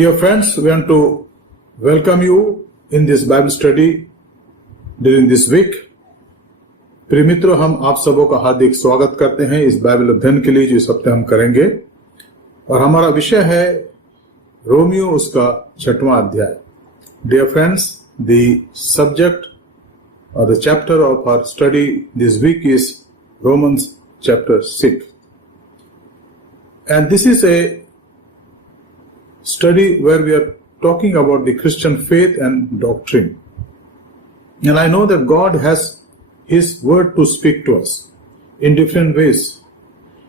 Dear friends, we want to welcome you in this Bible study during this week. प्रिय मित्रों, हम आप सबों का हार्दिक स्वागत करते हैं इस बाइबल अध्ययन के लिए जो इस हफ्ते हम करेंगे, और हमारा विषय है रोमियो उसका 6वां अध्याय. Dear friends, the subject or the chapter of our study this week is Romans chapter 6. And this is a study where we are talking about the Christian faith and doctrine. And I know that God has His word to speak to us in different ways.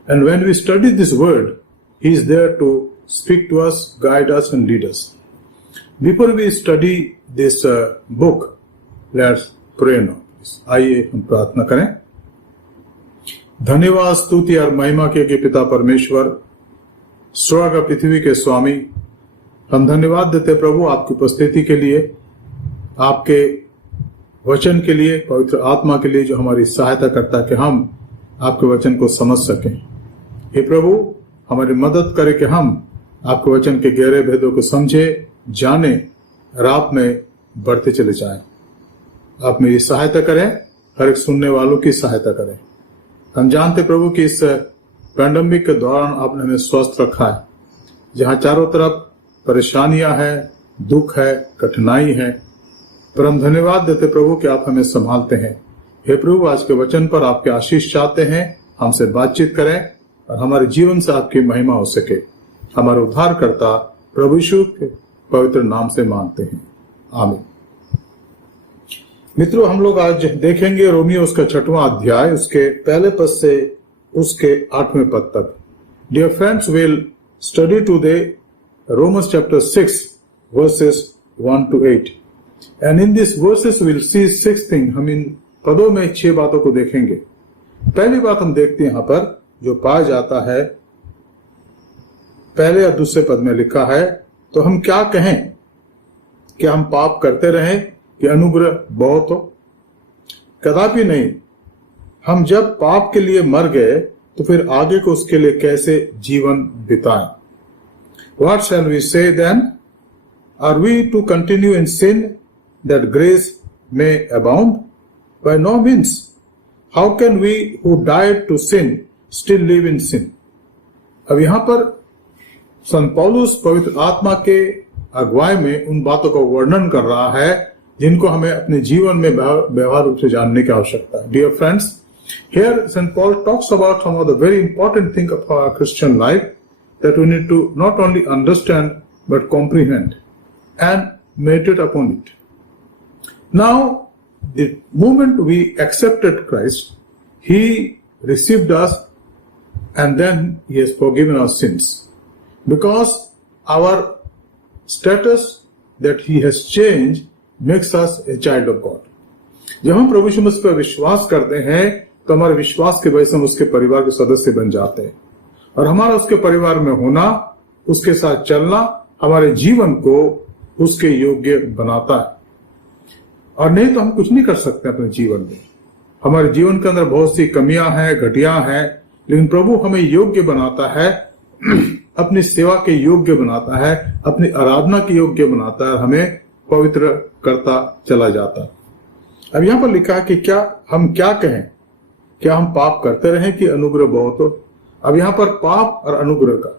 And when we study this word, He is there to speak to us, guide us and lead us. Before we study this book, let's pray now. आइए हम प्रार्थना करें. धन्यवाद, स्तुति और महिमा के पिता परमेश्वर, स्वर्ग और पृथ्वी के स्वामी, हम धन्यवाद देते प्रभु आपकी उपस्थिति के लिए, आपके वचन के लिए, पवित्र आत्मा के लिए जो हमारी सहायता करता है कि हम आपके वचन को समझ सकें. हे प्रभु, हमारी मदद करे कि हम आपके वचन के गहरे भेदों को समझे, जाने और आप में बढ़ते चले जाएं. आप मेरी सहायता करें, हर एक सुनने वालों की सहायता करें. हम जानते प्रभु कि इस पैंडेमिक के दौरान आपने हमें स्वस्थ रखा है, जहां चारों तरफ परेशानियां हैं, दुख है, कठिनाई है, पर हम धन्यवाद देते प्रभु कि आप हमें संभालते हैं. हे प्रभु, आज के वचन पर आपके आशीष चाहते हैं, हमसे बातचीत करें और हमारे जीवन से आपकी महिमा हो सके. हमारे उद्धारकर्ता प्रभु यीशु के पवित्र नाम से मांगते हैं, आमीन. मित्रों, हम लोग आज देखेंगे रोमियो उसका 6वां अध्याय, उसके पहले पद से उसके 8वें पद तक. Dear friends, will study today Romans chapter 6 verses 1 to 8. And in these verses we'll see 6 things. हम इन पदों में 6 बातों को देखेंगे. पहली बात हम देखते हैं यहाँ पर जो पाया जाता है, पहले और दूसरे पद में लिखा है, तो हम क्या कहें? क्या हम पाप करते रहें कि अनुग्रह बहुत हो? कदापि नहीं. हम जब पाप के लिए मर गए तो फिर आगे को उसके लिए कैसे जीवन बिताएं? What shall we say then? Are we to continue in sin that grace may abound? By no means. How can we who died to sin still live in sin? अब यहां पर संत पौलुस पवित्र आत्मा के अगुवाई में उन बातों का वर्णन कर रहा है जिनको हमें अपने जीवन में व्यवहार रूप से जानने की आवश्यकता है. Dear friends, here St. Paul talks about some of the very important things of our Christian life that we need to not only understand but comprehend and meditate upon it. Now, the moment we accepted Christ, He received us and then He has forgiven our sins. Because our status that He has changed makes us a child of God. जब हम प्रभु यीशु मसीह पर विश्वास करते हैं तो हमारे विश्वास के वजह से हम उसके परिवार के सदस्य बन जाते हैं, और हमारा उसके परिवार में होना, उसके साथ चलना हमारे जीवन को उसके योग्य बनाता है. और नहीं तो हम कुछ नहीं कर सकते अपने जीवन में. हमारे जीवन के अंदर बहुत सी कमियां हैं, घटियां हैं, लेकिन प्रभु हमें योग्य बनाता है, अपनी सेवा के योग्य बनाता है, अपनी आराधना के योग्य बनाता है, हमें पवित्र करता चला जाता है. अब यहां पर लिखा है कि हम क्या कहें? क्या हम पाप करते रहें कि अनुग्रह बहुत हो? अब यहां पर पाप और अनुग्रह का,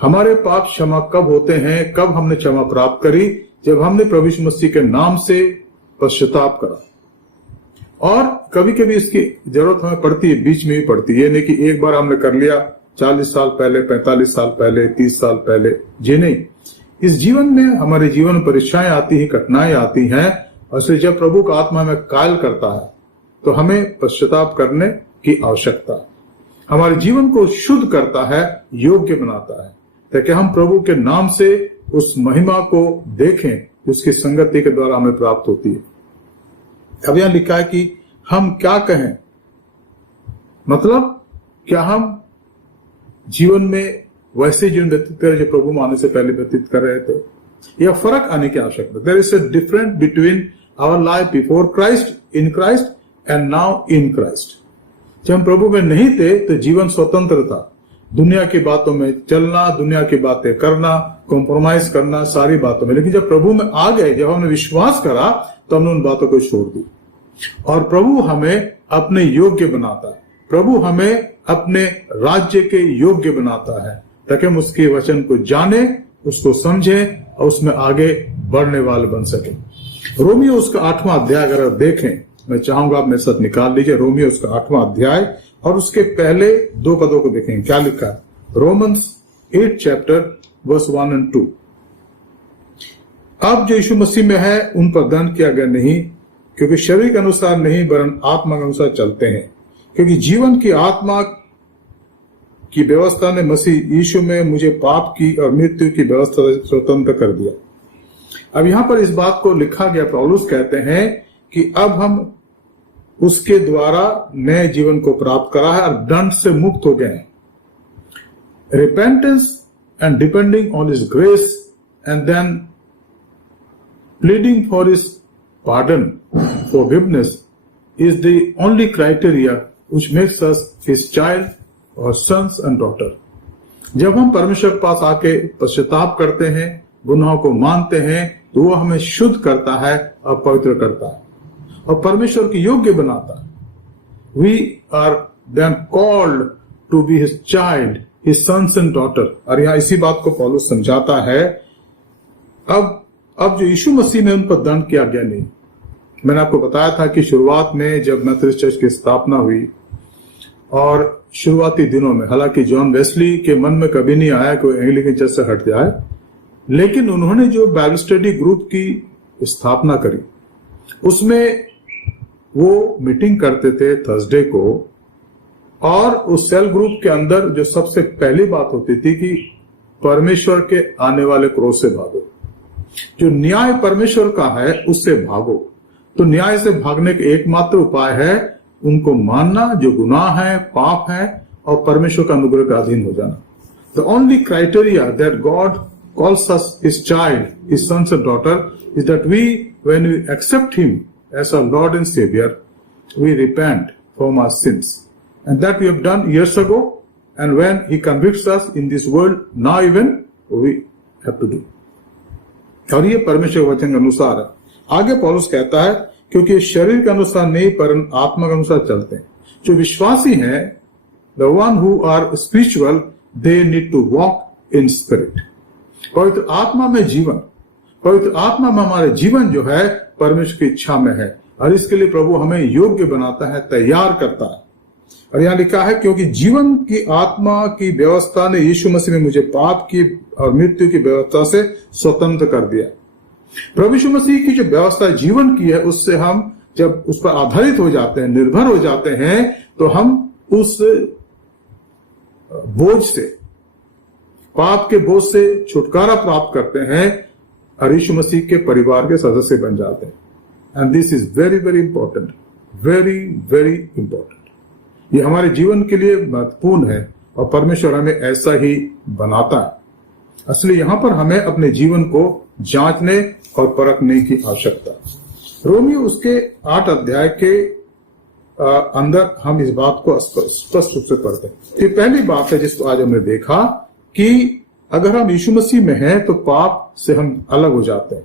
हमारे पाप क्षमा कब होते हैं, कब हमने क्षमा प्राप्त करी? जब हमने प्रभु यीशु मसीह के नाम से पश्चाताप करा. और कभी कभी इसकी जरूरत हमें पड़ती है, बीच में ही पड़ती है. ये नहीं कि एक बार हमने कर लिया 40 साल पहले, 45 साल पहले, 30 साल पहले, जी नहीं. इस जीवन में हमारे जीवन में परीक्षाएं आती हैं, कठिनाई आती हैं, और इसलिए जब प्रभु का आत्मा हमें कायल करता है तो हमें पश्चाताप करने की आवश्यकता है. हमारे जीवन को शुद्ध करता है, योग्य बनाता है, ताकि हम प्रभु के नाम से उस महिमा को देखें उसकी संगति के द्वारा हमें प्राप्त होती है. अब यहां लिखा है कि हम क्या कहें, मतलब क्या हम जीवन में वैसे जीवन व्यतीत करें जो प्रभु में आने से पहले व्यतीत कर रहे थे, या फर्क आने की आवश्यकता. There is a difference between our life before Christ, in Christ and now in Christ. जब हम प्रभु में नहीं थे तो जीवन स्वतंत्र था, दुनिया की बातों में चलना, दुनिया की बातें करना, कॉम्प्रोमाइज करना सारी बातों में, लेकिन जब प्रभु में आ गए, जब हमने विश्वास करा, तो हमने उन बातों को छोड़ दी। और प्रभु हमें अपने योग्य बनाता है, प्रभु हमें अपने राज्य के योग्य बनाता है, ताकि हम उसके वचन को जाने, उसको समझें और उसमें आगे बढ़ने वाले बन सके। रोमियो उसका 8वां अध्याय अगर आप देखें, मैं चाहूंगा आप मेरे साथ निकाल लीजिए रोमियो उसका 8वां अध्याय और उसके पहले 2 पदों को देखेंगे क्या लिखा है। रोमन्स 8 चैप्टर वर्स 1 और 2। अब जो यीशु मसीह में है उन पर दंड किया गया नहीं, क्योंकि शरीर के अनुसार नहीं वरन आत्मा के अनुसार चलते हैं, क्योंकि जीवन की आत्मा की व्यवस्था ने मसीह यीशु में मुझे पाप की और मृत्यु की व्यवस्था से स्वतंत्र कर दिया। अब यहां पर इस बात को लिखा गया, पौलुस कहते हैं कि अब हम उसके द्वारा नए जीवन को प्राप्त करा है और दंड से मुक्त हो गए हैं। Repentance and depending on his grace and then pleading for his pardon, forgiveness is the only criteria which makes us his child or sons and daughter. जब हम परमेश्वर के पास आके पश्चाताप करते हैं, गुनाहों को मानते हैं, तो वो हमें शुद्ध करता है और पवित्र करता है और परमेश्वर के योग्य बनाता है। We are then called to be his child, his sons and daughter. और यहाँ इसी बात को पौलुस समझाता है। अब जो यीशु मसीह में उन पर दंड किया गया नहीं। मैंने आपको बताया था कि शुरुआत में जब मेथोडिस्ट चर्च की स्थापना हुई और शुरुआती दिनों में, हालांकि जॉन वेस्ली के मन में कभी नहीं आया कि वो एंग्लिकन चर्च से हट जाए, लेकिन उन्होंने जो बाइबल स्टडी ग्रुप की स्थापना करी, उसमें वो मीटिंग करते थे थर्सडे को, और उस सेल ग्रुप के अंदर जो सबसे पहली बात होती थी कि परमेश्वर के आने वाले क्रोध से भागो। जो न्याय परमेश्वर का है उससे भागो। तो न्याय से भागने का एकमात्र उपाय है उनको मानना जो गुनाह है, पाप है, और परमेश्वर का अनुग्रह का अधीन हो जाना। The only criteria that God calls us his child, his sons and daughter, is that we when we accept him as our Lord and saviour, we repent from our sins, and that we have done years ago, and when he convicts us in this world, now even we have to do. और ये परमेश्वर वचन के अनुसार है। आगे पौलुस कहता है, क्योंकि शरीर के अनुसार नहीं पर आत्मा के अनुसार चलते हैं। जो विश्वासी हैं, the one who are spiritual, they need to walk in spirit. पवित्र आत्मा में जीवन, पवित्र आत्मा में हमारे जीवन जो है परमेश्वर की इच्छा में है, और इसके लिए प्रभु हमें योग्य बनाता है, तैयार करता है। और यहां लिखा है, क्योंकि जीवन की आत्मा की व्यवस्था ने यीशु मसीह में मुझे पाप की और मृत्यु की व्यवस्था से स्वतंत्र कर दिया। प्रभु यीशु मसीह की जो व्यवस्था जीवन की है, उससे हम जब उस पर आधारित हो जाते हैं, निर्भर हो जाते हैं, तो हम उस बोझ से, पाप के बोझ से छुटकारा प्राप्त करते हैं और यीशु मसीह के परिवार के सदस्य बन जाते हैं। And this is very very important, very very important. ये हमारे जीवन के लिए महत्वपूर्ण है और परमेश्वर हमें ऐसा ही बनाता है। इसलिए यहां पर हमें अपने जीवन को जांचने और परखने की आवश्यकता। रोमियो उसके 8 अध्याय के अंदर हम इस बात को स्पष्ट रूप से पढ़ते हैं। ये पहली बात है जिसको आज हमने देखा कि अगर हम यीशु मसीह में हैं तो पाप से हम अलग हो जाते हैं,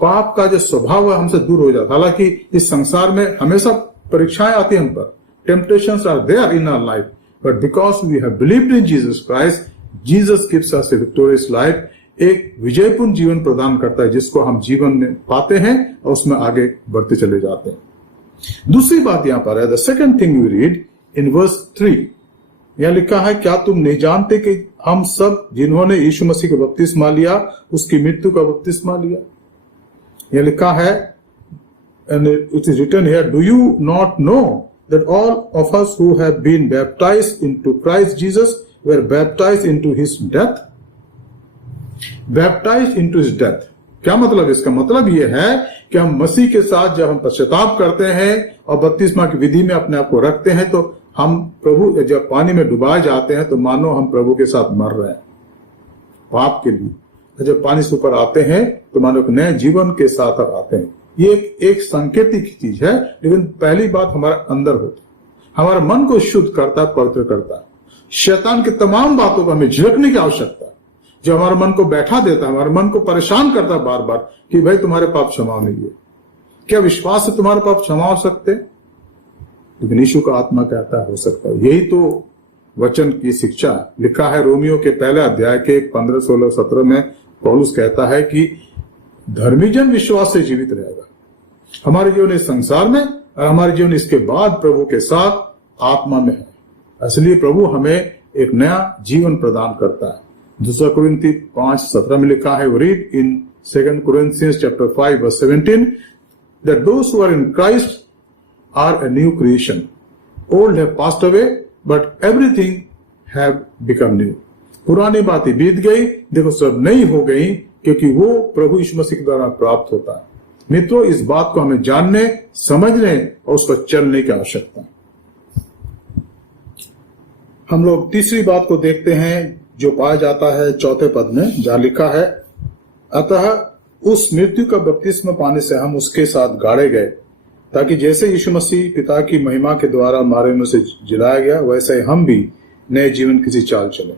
पाप का जो स्वभाव है हमसे दूर हो जाता है। हालांकि इस संसार में हमेशा परीक्षाएं आती हैं हम पर, temptations are there in our life, but because we have believed in Jesus Christ, Jesus gives us a victorious life, एक विजयपूर्ण जीवन प्रदान करता है जिसको हम जीवन में पाते हैं और उसमें आगे बढ़ते चले जाते हैं। दूसरी बात यहां पर है, the second thing we read in verse 3, यहां लिखा है, क्या तुम नहीं जानते कि हम सब जिन्होंने यीशु मसीह का बपतिस्मा लिया उसकी मृत्यु का बपतिस्मा लिया। यह लिखा है, and it is written here, do you not know that all of us who have been baptized into Christ Jesus were baptized into his death? Baptized into his death. क्या मतलब? इसका मतलब यह है कि हम मसीह के साथ जब हम पश्चाताप करते हैं और बपतिस्मा की विधि में अपने आप को रखते हैं, तो हम प्रभु, जब पानी में डुबाए जाते हैं तो मानो हम प्रभु के साथ मर रहे हैं पाप के लिए। जब पानी से ऊपर आते हैं तो मानो एक नए जीवन के साथ आते हैं। ये एक सांकेतिक चीज है, लेकिन पहली बात हमारे अंदर होती है, हमारे मन को शुद्ध करता है, पवित्र करता है। शैतान की तमाम बातों को हमें झिड़कने की आवश्यकता है। जो हमारे मन को बैठा देता है, हमारे मन को परेशान करता है बार बार कि भाई तुम्हारे पाप क्षमा नहीं है। क्या विश्वास से तुम्हारे पाप क्षमा हो सकते? लेकिन यीशु का आत्मा कहता है हो सकता है। यही तो वचन की शिक्षा लिखा है रोमियो के पहले अध्याय के 15, 16, 17 में पौलुस कहता है कि धर्मी जन विश्वास से जीवित रहेगा। हमारे जीवन इस संसार में और हमारे जीवन इसके बाद प्रभु के साथ आत्मा में है। इसलिए प्रभु हमें एक नया जीवन प्रदान करता है। 2 कुरिन्थी 5:17 में लिखा है, read in 2 Corinthians chapter 5 verse 17 that those who are in Christ are a new creation. Old have passed away, but everything have become new. पुरानी बातें बीत गई, देखो सब नई हो गई, क्योंकि वो प्रभु यीशु मसीह के द्वारा प्राप्त होता है। मित्रों, इस बात को हमें जानने, समझने और उस पर चलने की आवश्यकता है। हम लोग तीसरी बात को देखते हैं जो पाया जाता है 4 पद में, जहां लिखा है, अतः उस मृत्यु का बपतिस्मा पाने से हम उसके साथ गाड़े गए, ताकि जैसे यीशु मसीह पिता की महिमा के द्वारा मारे में से जिलाया गया, वैसे हम भी नए जीवन किसी चाल चले।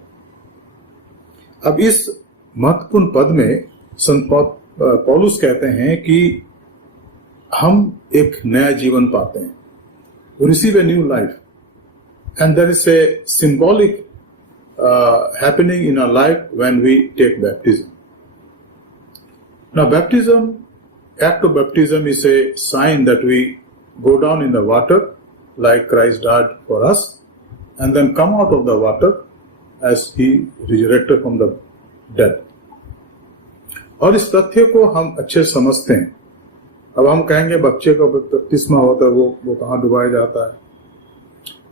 अब इस महत्वपूर्ण पद में संत पौलुस कहते हैं कि हम एक नया जीवन पाते हैं, receive a new life, and there is a symbolic happening in our life when we take baptism. Now, act of baptism is a sign that we go down in the water like Christ died for us, and then come out of the water as he resurrected from the dead. और इस तथ्य को हम अच्छे समझते हैं। अब हम कहेंगे बच्चे का बपतिस्मा होता है, वो कहाँ डुबाया जाता है?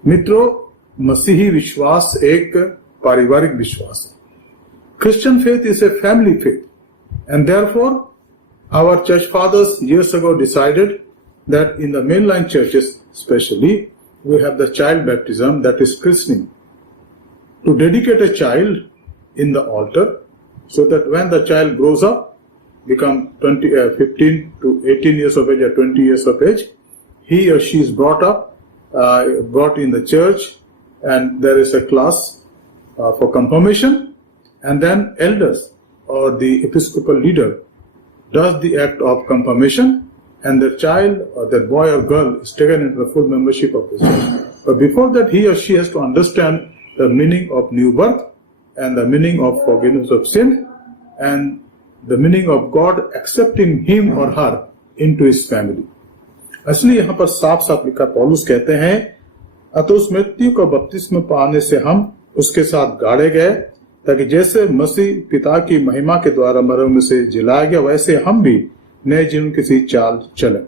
मित्रों, मसीही विश्वास एक पारिवारिक विश्वास है। Christian faith is a family faith and therefore our church fathers years ago decided that in the mainline churches especially we have the child baptism, that is christening, to dedicate a child in the altar so that when the child grows up, become 15 to 18 years of age or 20 years of age, he or she is brought in the church, and there is a class for confirmation, and then elders or the episcopal leader does the act of confirmation, and the child or the boy or girl is taken into the full membership of the church. But before that, he or she has to understand the meaning of new birth and the meaning of forgiveness of sin and the meaning of God accepting him or her into his family. असली यहाँ पर साफ साफ लिखा, पौलुस कहते हैं, अतः उस मृत्यु का बपतिस्मा पाने से हम उसके साथ गाड़े गए, ताकि जैसे मसीह पिता की महिमा के द्वारा मरों में से जिलाया गया, वैसे हम भी नए जीवन की सी चाल चले।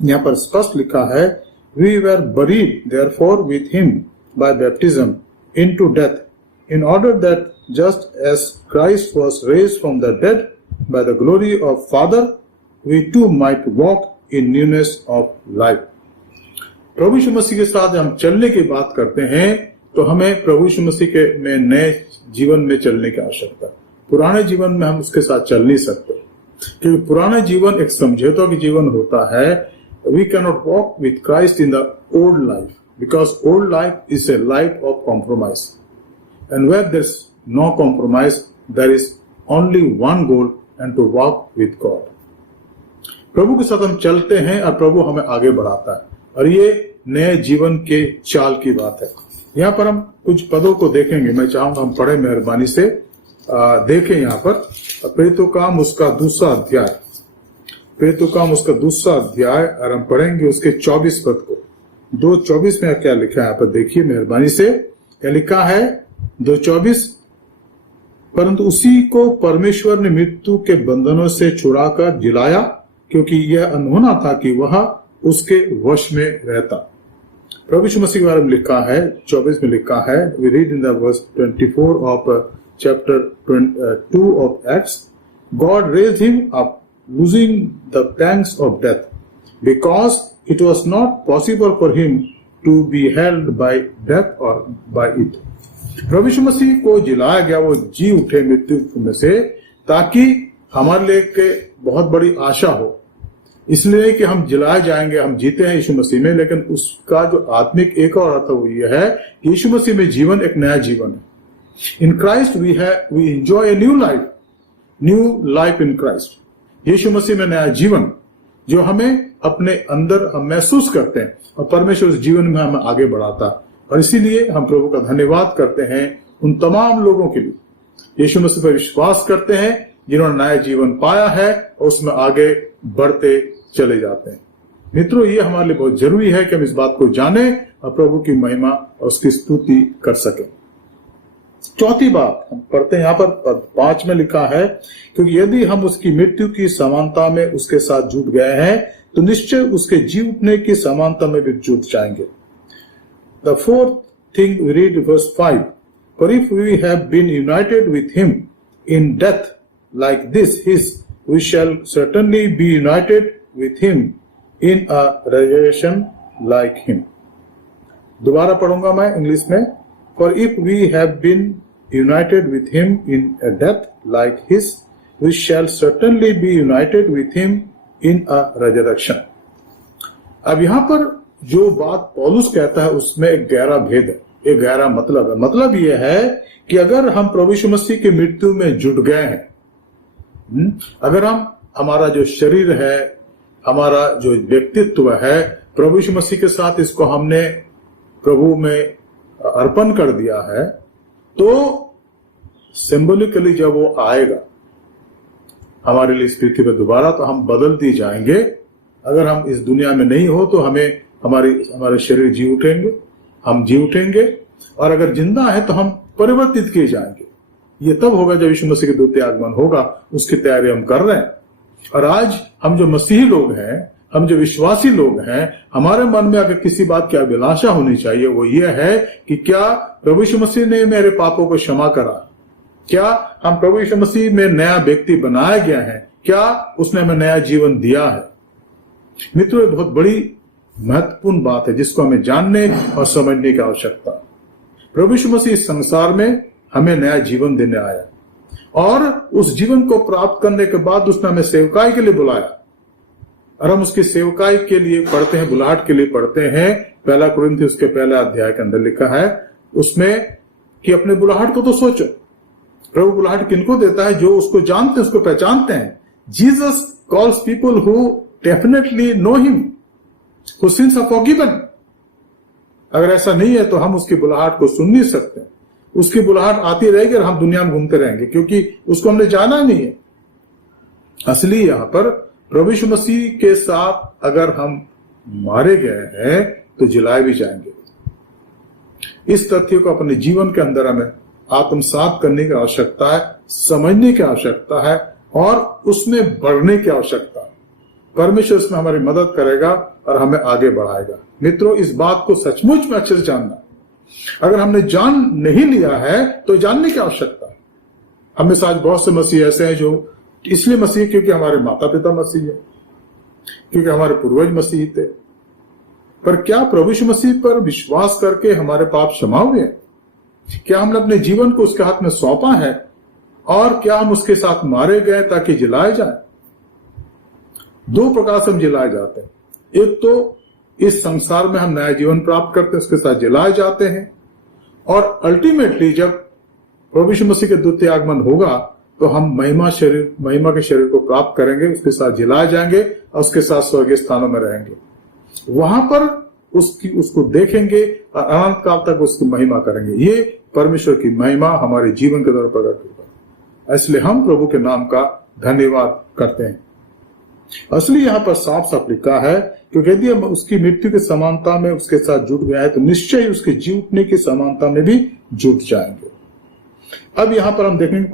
यहाँ पर स्पष्ट लिखा है, we were buried therefore with him by baptism into death, in order that just as Christ was raised from the dead by the glory of Father, we too might walk in newness of life. प्रभु यीशु मसीह के साथ हम चलने की बात करते हैं तो हमें प्रभु यीशु मसीह के में नए जीवन में चलने की आवश्यकता है। पुराने जीवन में हम उसके साथ चल नहीं सकते, क्योंकि पुराना जीवन एक समझौता की जीवन होता है। We cannot walk with Christ in the old life, because old life is a life of compromise, and where there's no compromise, there is only one goal, and to walk with God. प्रभु के साथ हम चलते हैं और प्रभु हमें आगे बढ़ाता है, और ये नए जीवन के चाल की बात है। यहाँ पर हम कुछ पदों को देखेंगे, मैं चाहूंगा हम पढ़े मेहरबानी से देखें। यहाँ पर प्रेरितों उसका दूसरा अध्याय, प्रेरितों उसका दूसरा अध्याय, और हम पढ़ेंगे उसके 24 पद को। 2:24 में क्या लिखा है यहाँ पर देखिए मेहरबानी से। क्या लिखा है 2:24, परंतु उसी को परमेश्वर ने मृत्यु के बंधनों से छुड़ाकर जिलाया, क्योंकि यह अनहोना था कि वह उसके वश में रहता। प्रभु यीशु मसीह के बारे में लिखा है, 24 में लिखा है, we read in the verse 24 of chapter 2 of Acts, God raised him up losing the pangs of death, because it was not possible for him to be held by death or by it. प्रभु यीशु मसीह को जिलाया गया, वो जी उठे मृत्यु में से, ताकि हमारे लिए के बहुत बड़ी आशा हो। इसलिए कि हम जिलाए जाएंगे, हम जीते हैं यीशु मसीह में, लेकिन उसका जो आत्मिक एक और अर्थ वो ये है कि यीशु मसीह में जीवन एक नया जीवन है। In Christ we enjoy a new life in Christ. यीशु मसीह में नया जीवन जो हमें अपने अंदर हम महसूस करते हैं और परमेश्वर उस जीवन में हमें आगे बढ़ाता है। और इसीलिए हम प्रभु का धन्यवाद करते हैं उन तमाम लोगों के लिए यीशु मसीह पर विश्वास करते हैं जिन्होंने नया जीवन पाया है और उसमें आगे बढ़ते चले जाते हैं। मित्रों, ये हमारे लिए बहुत जरूरी है कि हम इस बात को जाने और प्रभु की महिमा और उसकी स्तुति कर सकें। चौथी बात हम पढ़ते हैं यहाँ पर पद 5 में लिखा है, क्योंकि यदि हम उसकी मृत्यु की समानता में उसके साथ जुट गए हैं तो निश्चय उसके जी उठने की समानता में भी जुट जाएंगे। The fourth thing we read verse 5, for if we have been united with him in death like this his, we shall certainly be united with him in a resurrection like him. दोबारा पढ़ूंगा मैं English में। For if we have been united with him in a death like his, we shall certainly be united with him in a resurrection. अब यहां पर जो बात पौलुस कहता है उसमें एक गहरा भेद है, एक गहरा मतलब है। मतलब यह है कि अगर हम प्रभु यीशु मसीह की मृत्यु में जुट गए हैं, अगर हमारा जो शरीर है, हमारा जो व्यक्तित्व है प्रभु यीशु मसीह के साथ, इसको हमने प्रभु में अर्पण कर दिया है, तो सिंबॉलिकली जब वो आएगा हमारे लिए इस पृथ्वी पर दोबारा, तो हम बदल दिए जाएंगे। अगर हम इस दुनिया में नहीं हो तो हमें हमारे शरीर जी उठेंगे, हम जी उठेंगे, और अगर जिंदा है तो हम परिवर्तित किए जाएंगे। ये तब होगा जब यीशु मसीह के द्वितीय आगमन होगा। उसकी तैयारी हम कर रहे हैं। और आज हम जो मसीही लोग हैं, हम जो विश्वासी लोग हैं, हमारे मन में अगर किसी बात की अभिलाषा होनी चाहिए, वो ये है कि क्या प्रभु यीशु मसीह ने मेरे पापों को क्षमा करा? क्या हम प्रभु यीशु मसीह में नया व्यक्ति बनाया गया है? क्या उसने हमें नया जीवन दिया है? मित्रों, ये बहुत बड़ी महत्वपूर्ण बात है जिसको हमें जानने और समझने की आवश्यकता है। प्रभु यीशु मसीह इस संसार में हमें नया जीवन देने आया, और उस जीवन को प्राप्त करने के बाद उसने हमें सेवकाई के लिए बुलाया, और हम उसकी सेवकाई के लिए पढ़ते हैं, बुलाहट के लिए पढ़ते हैं। 1 कुरिन्थियों उसके पहले अध्याय के अंदर लिखा है उसमें कि अपने बुलाहट को तो सोचो। प्रभु बुलाहट किनको देता है? जो उसको जानते हैं, उसको पहचानते हैं। Jesus calls people who definitely know him, whose sins are forgiven। अगर ऐसा नहीं है तो हम उसकी बुलाहट को सुन नहीं सकते। उसकी बुलाहट आती रहेगी और हम दुनिया में घूमते रहेंगे, क्योंकि उसको हमने जाना नहीं है। असली यहां पर प्रभु यीशु मसीह के साथ अगर हम मारे गए हैं तो जिलाए भी जाएंगे। इस तथ्य को अपने जीवन के अंदर हमें आत्मसात करने की आवश्यकता है, समझने की आवश्यकता है और उसमें बढ़ने की आवश्यकता है। परमेश्वर इसमें हमारी मदद करेगा और हमें आगे बढ़ाएगा। मित्रों, इस बात को सचमुच में अच्छे से जानना। अगर हमने जान नहीं लिया है तो जानने की आवश्यकता है। हमें आज बहुत से मसीह ऐसे हैं जो इसलिए मसीह क्योंकि हमारे माता पिता मसीह है, क्योंकि हमारे पूर्वज मसीह थे। पर क्या प्रभु यीशु मसीह पर विश्वास करके हमारे पाप क्षमा हुए हैं? क्या हमने अपने जीवन को उसके हाथ में सौंपा है? और क्या हम उसके साथ मारे गए ताकि जिलाए जाए? दो प्रकार से हम जिलाए जाते हैं। एक तो इस संसार में हम नया जीवन प्राप्त करते हैं, उसके साथ जिलाए जाते हैं, और अल्टीमेटली जब प्रभु यीशु मसीह के द्वितीय आगमन होगा तो हम महिमा के शरीर को प्राप्त करेंगे, उसके साथ जिलाए जाएंगे और उसके साथ स्वर्गीय स्थानों में रहेंगे। वहां पर उसको देखेंगे और अनंत काल तक उसकी महिमा करेंगे। ये परमेश्वर की महिमा हमारे जीवन के द्वारा प्रकट होगा। इसलिए हम प्रभु के नाम का धन्यवाद करते हैं। असली यहां पर साफ साफ लिखा है, क्योंकि यदि हम उसकी मृत्यु की समानता में उसके साथ जुट गया है तो निश्चय ही उसके जी उठने की समानता में भी जुट जाएंगे। अब यहां पर हम देखेंगे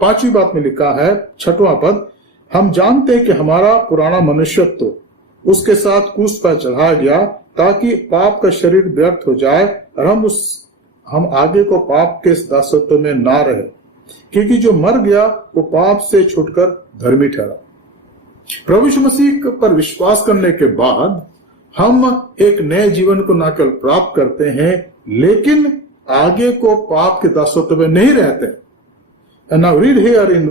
पांचवी बात में लिखा है 6वां पद, हम जानते हैं कि हमारा पुराना मनुष्यत्व उसके साथ क्रूस पर चढ़ाया गया ताकि पाप का शरीर व्यर्थ हो जाए और हम आगे को पाप के दासत्व में ना रहे, क्योंकि जो मर गया वो पाप से छूटकर धर्मी ठहरा। प्रभु यीशु मसीह पर विश्वास करने के बाद हम एक नए जीवन को न केवल प्राप्त करते हैं लेकिन आगे को पाप के दासत्व में नहीं रहते। And now read here in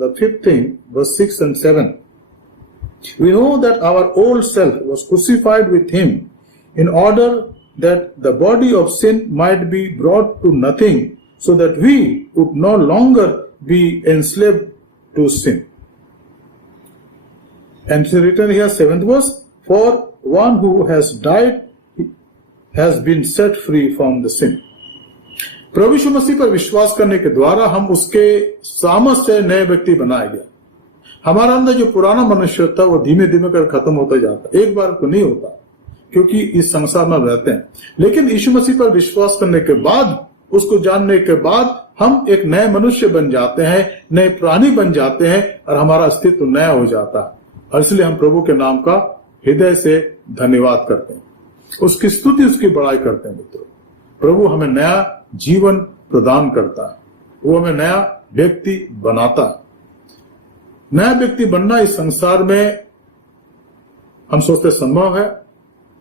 the 5th thing, verse 6 and 7. We know that our old self was crucified with him in order that the body of sin might be brought to nothing, so that we would no longer be enslaved to sin. And it's written here, 7th verse, for one who has died has been set free from the sin. प्रभु यीशु मसीह पर विश्वास करने के द्वारा हम उसके सामर्थ से नए व्यक्ति बनाया गया। हमारा अंदर जो पुराना मनुष्य होता है वो धीमे धीमे कर खत्म होता जाता है, एक बार तो नहीं होता, क्योंकि इस संसार में रहते हैं। लेकिन यीशु मसीह पर विश्वास करने के बाद, उसको जानने के बाद हम एक नए मनुष्य बन जाते हैं, नए प्राणी बन जाते हैं और हमारा अस्तित्व नया हो जाता है। और इसलिए हम प्रभु के नाम का हृदय से धन्यवाद करते हैं, उसकी स्तुति, उसकी बड़ाई करते हैं। मित्रों, प्रभु हमें नया जीवन प्रदान करता है, वो हमें नया व्यक्ति बनाता है। नया व्यक्ति बनना इस संसार में हम सोचते संभव है।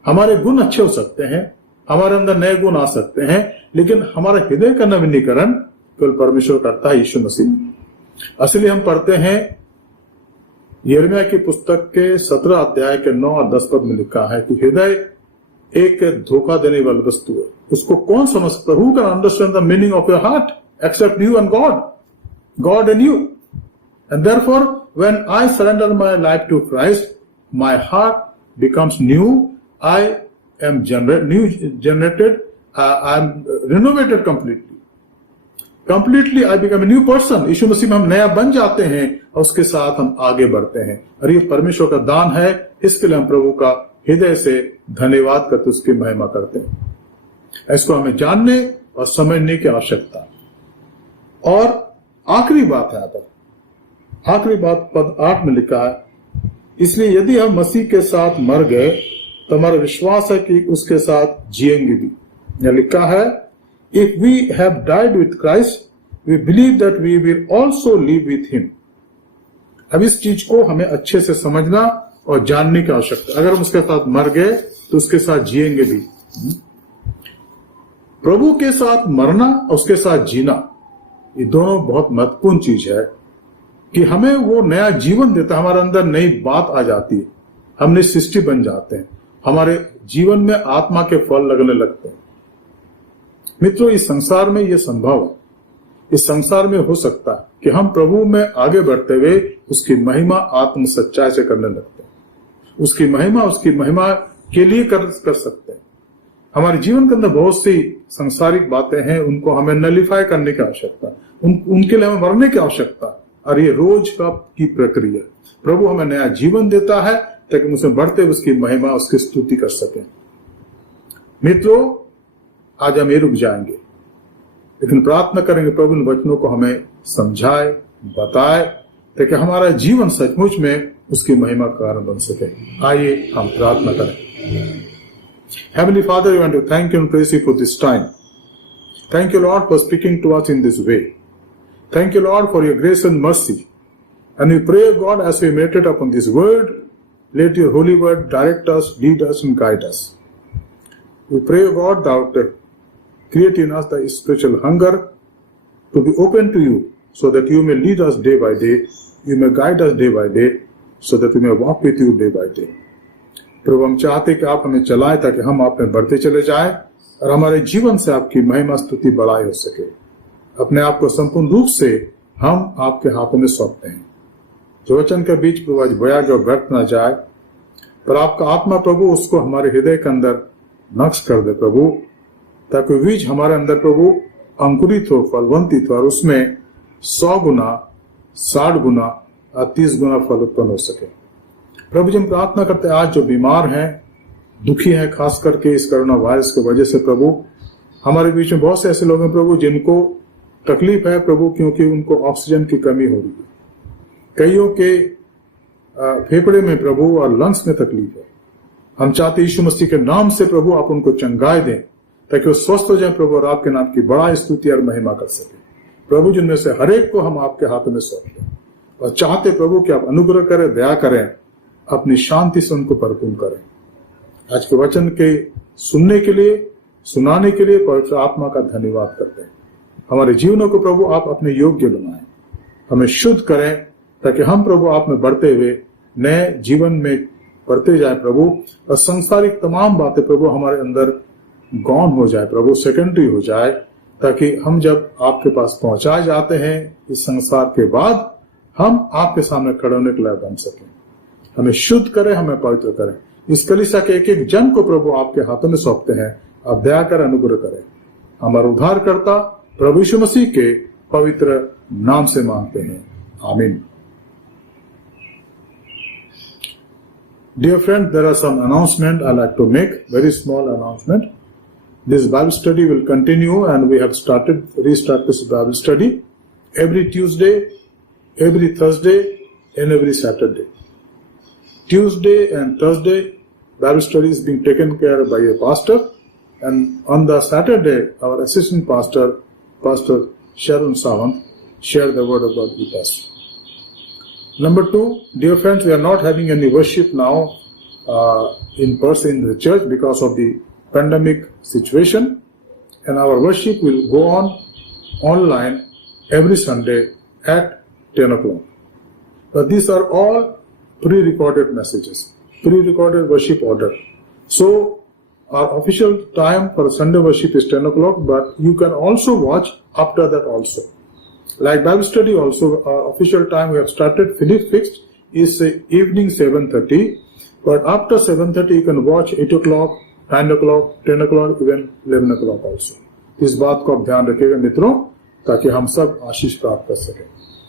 हमारे गुण अच्छे हो सकते हैं, हमारे अंदर नए गुण आ सकते हैं, लेकिन हमारे हृदय का नवीनीकरण केवल परमेश्वर करता है, यीशु मसीह में। इसलिए हम पढ़ते हैं यिर्मयाह की पुस्तक के 17 अध्याय के 9 और 10 पद में लिखा है कि हृदय एक धोखा देने वाली वस्तु है, उसको कौन समझ सकता? Who can understand the meaning of your heart except you and God? God and you. And therefore, when I surrender my life to Christ, my heart becomes new. I am generated. I am renovated completely. Completely, I become a new person. यीशु मसीह में हम नया बन जाते हैं और उसके साथ हम आगे बढ़ते हैं। और ये परमेश्वर का दान है, इसके लिए हम प्रभु का हृदय से धन्यवाद करते, उसकी महिमा करते हैं। इसको हमें जानने और समझने की आवश्यकता। और आखिरी बात है, यहाँ पर आखिरी बात पद 8 में लिखा है, इसलिए यदि हम मसीह के साथ मर गए तो हमारा विश्वास है कि उसके साथ जिएंगे भी। यह लिखा है, if we have died with Christ we believe that we will also live with him. अब इस चीज को हमें अच्छे से समझना और जानने की आवश्यकता। अगर हम उसके साथ मर गए तो उसके साथ जिएंगे भी। प्रभु के साथ मरना और उसके साथ जीना, ये दोनों बहुत महत्वपूर्ण चीज है कि हमें वो नया जीवन देता है। हमारे अंदर नई बात आ जाती है, हम नई सृष्टि बन जाते हैं, हमारे जीवन में आत्मा के फल लगने लगते हैं। मित्रों, इस संसार में ये संभव है, इस संसार में हो सकता है कि हम प्रभु में आगे बढ़ते हुए उसकी महिमा आत्म सच्चाई से करने लगते हैं। उसकी महिमा के लिए कर सकते हैं। हमारे जीवन के अंदर बहुत सी सांसारिक बातें हैं, उनको हमें नलिफाई करने की आवश्यकता, उनके लिए हमें मरने की आवश्यकता। और ये रोज की प्रक्रिया। प्रभु हमें नया जीवन देता है ताकि उसमें बढ़ते हुए उसकी महिमा, उसकी स्तुति कर सकें। मित्रों, आज हम ये रुक जाएंगे, लेकिन प्रार्थना करेंगे प्रभु इन वचनों को हमें समझाए, बताए, ताकि हमारा जीवन सचमुच में उसकी महिमा का कारण बन सके। आइए हम प्रार्थना करें। Heavenly Father, we want to thank you and praise you for this time. Thank you, Lord, for speaking to us in this way. Thank you, Lord, for your grace and mercy. And we pray, God, as we meditate upon this word, let your holy word direct us, lead us, and guide us. We pray, God, that create in us the spiritual hunger to be open to you, so that you may lead us day by day, you may guide us day by day, so that we may walk with you day by day. प्रभु, हम चाहते कि आप हमें चलाएं ताकि हम आप में बढ़ते चले जाएं और हमारे जीवन से आपकी महिमा स्तुति बढ़ाई हो सके। अपने आप को संपूर्ण रूप से हम आपके हाथों में सौंपते हैं। जो वचन के बीच प्रभु आज बोया जो व्यर्थ न जाए, पर आपका आत्मा प्रभु उसको हमारे हृदय के अंदर नक्श कर दे प्रभु, ताकि बीज हमारे अंदर प्रभु अंकुरित हो, फलवंतित हो और उसमें 100 गुना, 60 गुना और 30 गुना फल उत्पन्न हो सके। प्रभु जी, हम प्रार्थना करते हैं आज जो बीमार हैं, दुखी हैं, खास करके इस कोरोना वायरस की वजह से प्रभु, हमारे बीच में बहुत से ऐसे लोग हैं प्रभु जिनको तकलीफ है प्रभु, क्योंकि उनको ऑक्सीजन की कमी हो रही है। कईयों के फेफड़े में प्रभु और लंग्स में तकलीफ है। हम चाहते यीशु मसीह के नाम से प्रभु आप उनको चंगाई दें ताकि वो स्वस्थ हो जाए प्रभु, और आपके नाम की बड़ा स्तुति और महिमा कर सके। प्रभु, जिनमें से हर एक को हम आपके हाथों में सौंप दें और चाहते प्रभु कि आप अनुग्रह करें, दया करें, अपनी शांति से उनको परिपूर्ण करें। आज के वचन के सुनने के लिए, सुनाने के लिए पवित्र आत्मा का धन्यवाद करते हैं। हमारे जीवनों को प्रभु आप अपने योग्य बनाएं, हमें शुद्ध करें ताकि हम प्रभु आप में बढ़ते हुए नए जीवन में बढ़ते जाए प्रभु, और संसारिक तमाम बातें प्रभु हमारे अंदर गौण हो जाए प्रभु, सेकेंडरी हो जाए, ताकि हम जब आपके पास पहुंचाए जाते हैं इस संसार के बाद, हम आपके सामने खड़े होने के लिए बन सकें। हमें शुद्ध करें, हमें पवित्र करें। इस कलीसिया के एक एक जन को प्रभु आपके हाथों में सौंपते हैं। आप दया कर अनुग्रह करें। हमारा उद्धारकर्ता प्रभु यीशु मसीह के पवित्र नाम से मांगते हैं, आमीन। Dear friend, there are some announcements I like to make, very small announcement. This Bible study will continue and we have restart this Bible study every Tuesday, every Thursday and every Saturday. Tuesday and Thursday, Bible study is being taken care of by a pastor, and on the Saturday, our assistant pastor, Pastor Sharon Sawant, share the word of God with us. Number 2, dear friends, we are not having any worship now in person in the church because of the pandemic situation, and our worship will go on online every Sunday at 10 o'clock. But these are all pre-recorded messages, pre-recorded worship order. So our official time for Sunday worship is 10 o'clock, but you can also watch after that also. Like Bible study also, our official time we have started, fixed, is evening 7:30. But after 7:30 you can watch 8 o'clock, 9 o'clock, 10 o'clock, even 11 o'clock also. इस बात को आप ध्यान रखिएगा मित्रों, ताकि हम सब आशीष प्राप्त कर सकें।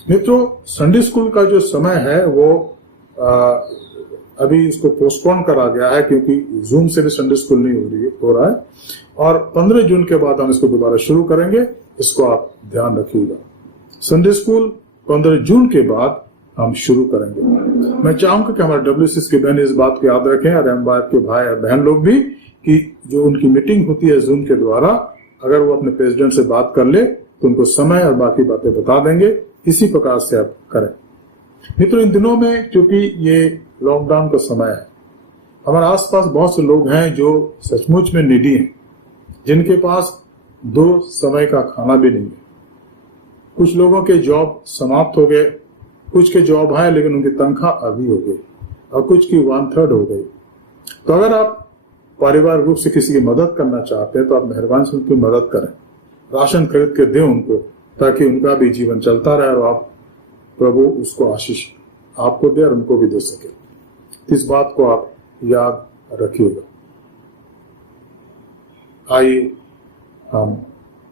मित्रों, संडे स्कूल का जो समय है वो अभी इसको पोस्टपोन करा गया है, क्योंकि जूम से भी संडे स्कूल नहीं हो रहा है, और 15 जून के बाद हम इसको दोबारा शुरू करेंगे। इसको आप ध्यान रखिएगा। संडे स्कूल 15 जून के बाद हम शुरू करेंगे। मैं चाहूंगा कि हमारे WCS की बहन इस बात को याद रखें, और एमवाईएफ के भाई और बहन लोग भी, कि जो उनकी मीटिंग होती है जूम के द्वारा, अगर वो अपने प्रेसिडेंट से बात कर ले तो उनको समय और बाकी बातें बता देंगे। इसी प्रकार से आप करें। मित्रों, इन दिनों में क्योंकि ये लॉकडाउन का समय है, हमारे आसपास बहुत से लोग हैं जो सचमुच में नीडी हैं, जिनके पास 2 समय का खाना भी नहीं है। कुछ लोगों के जॉब समाप्त हो गए, कुछ के जॉब है लेकिन उनकी तनख्वाह आधी हो गई, और कुछ की 1/3 हो गई। तो अगर आप पारिवारिक रूप से किसी की मदद करना चाहते हैं तो आप मेहरबानी से उनकी मदद करें, राशन खरीद के दें उनको, ताकि उनका भी जीवन चलता रहे और आप प्रभु उसको आशीष आपको दे और उनको भी दे सके। इस बात को आप याद रखिएगा। आइए हम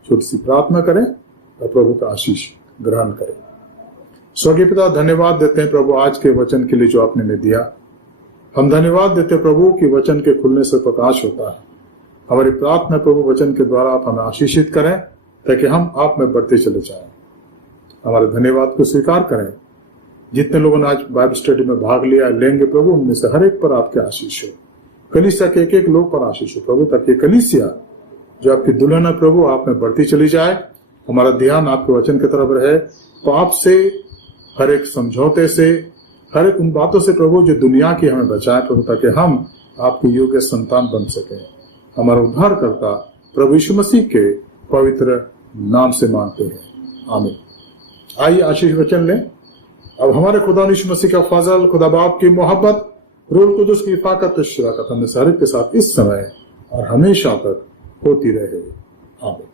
छोटी सी प्रार्थना करें और प्रभु का आशीष ग्रहण करें। स्वर्गीय पिता, धन्यवाद देते हैं प्रभु आज के वचन के लिए जो आपने हमें दिया। हम धन्यवाद देते हैं प्रभु कि वचन के खुलने से प्रकाश होता है। हमारी प्रार्थना प्रभु वचन के द्वारा आप हमें आशीषित करें, ताकि हम आप में बढ़ते चले जाएं। हमारे धन्यवाद को स्वीकार करें। जितने लोगों ने आज बाइबल स्टडी में भाग लिया लेंगे प्रभु, उनमें से हर एक पर आपके आशीष हो। कलीसिया के एक एक लोग पर आशीष हो प्रभु, ताकि कलीसिया जो आपकी दुल्हन है प्रभु आप में बढ़ती चली जाए। हमारा ध्यान आपके वचन की तरफ रहे, पाप से, हर एक समझौते से, हर एक उन बातों से प्रभु जो दुनिया की हमें बचाए प्रभु, ताकि हम आपके योग्य संतान बन सके। हमारा उद्धारकर्ता प्रभु यीशु मसीह के पवित्र नाम से मांगते हैं, आमीन। आइए आशीष वचन लें। अब हमारे खुदा यीशु मसीह का फजल, खुदा बाप की मोहब्बत, रूह कुदुस की इफाकत शराकत हमें सारे के साथ इस समय और हमेशा तक होती रहे, आमीन।